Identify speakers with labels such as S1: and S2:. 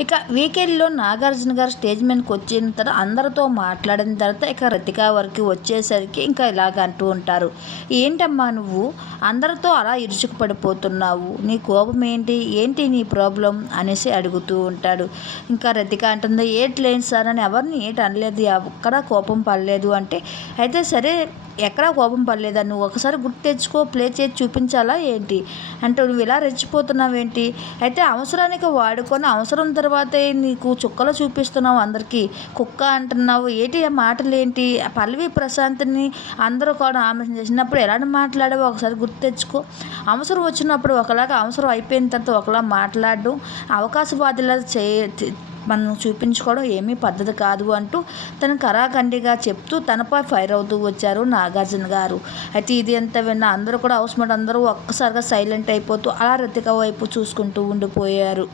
S1: ఇక వీకెండ్లో నాగార్జున గారు స్టేజ్ మీదకి వచ్చిన తర్వాత అందరితో మాట్లాడిన తర్వాత ఇక రతిక వరకు వచ్చేసరికి ఇంకా ఇలాగ అంటూ ఉంటారు. ఏంటమ్మా నువ్వు? అందరితో అలా ఇరుచుకు పడిపోతున్నావు. నీ కోపం ఏంటి? ఏంటి నీ ప్రాబ్లం? అనేసి అడుగుతూ ఉంటాడు. ఇంకా రతిక అంటుంది ఏటి లేని సార్? అని ఎవరిని ఏటి అనలేదు ఎక్కడ కోపం పడలేదు. అంటే అయితే సరే ఎక్కడా కోపం పడలేదా? నువ్వు ఒకసారి గుర్తు తెచ్చుకో ప్లే చేసి చూపించాలా ఏంటి? అంటే నువ్వు ఇలా రెచ్చిపోతున్నావేంటి? అయితే అవసరానికి వాడుకొని అవసరం తర్వాతే నీకు చుక్కలు చూపిస్తున్నావు అందరికీ. కుక్క అంటున్నావు. ఏంటి ఆ మాటలు ఏంటి పల్లవి ప్రశాంత్ని అందరూ కూడా ఆమె చేసినప్పుడు ఎలాంటి మాట్లాడావో ఒకసారి గుర్తు తెచ్చుకో. అవసరం వచ్చినప్పుడు ఒకలాగా అవసరం అయిపోయిన తర్వాత ఒకలా మాట్లాడడం అవకాశవాదిలా చే మనం చూపించుకోవడం ఏమీ పద్ధతి కాదు అంటూ తను కరాఖండిగా చెప్తూ తనపై ఫైర్ అవుతూ వచ్చారు నాగార్జున గారు. అయితే ఇది ఎంత విన్నా అందరూ కూడా హౌస్ మేట్ అందరూ ఒక్కసారిగా సైలెంట్ అయిపోతూ అలా రతిక వైపు చూసుకుంటూ ఉండిపోయారు.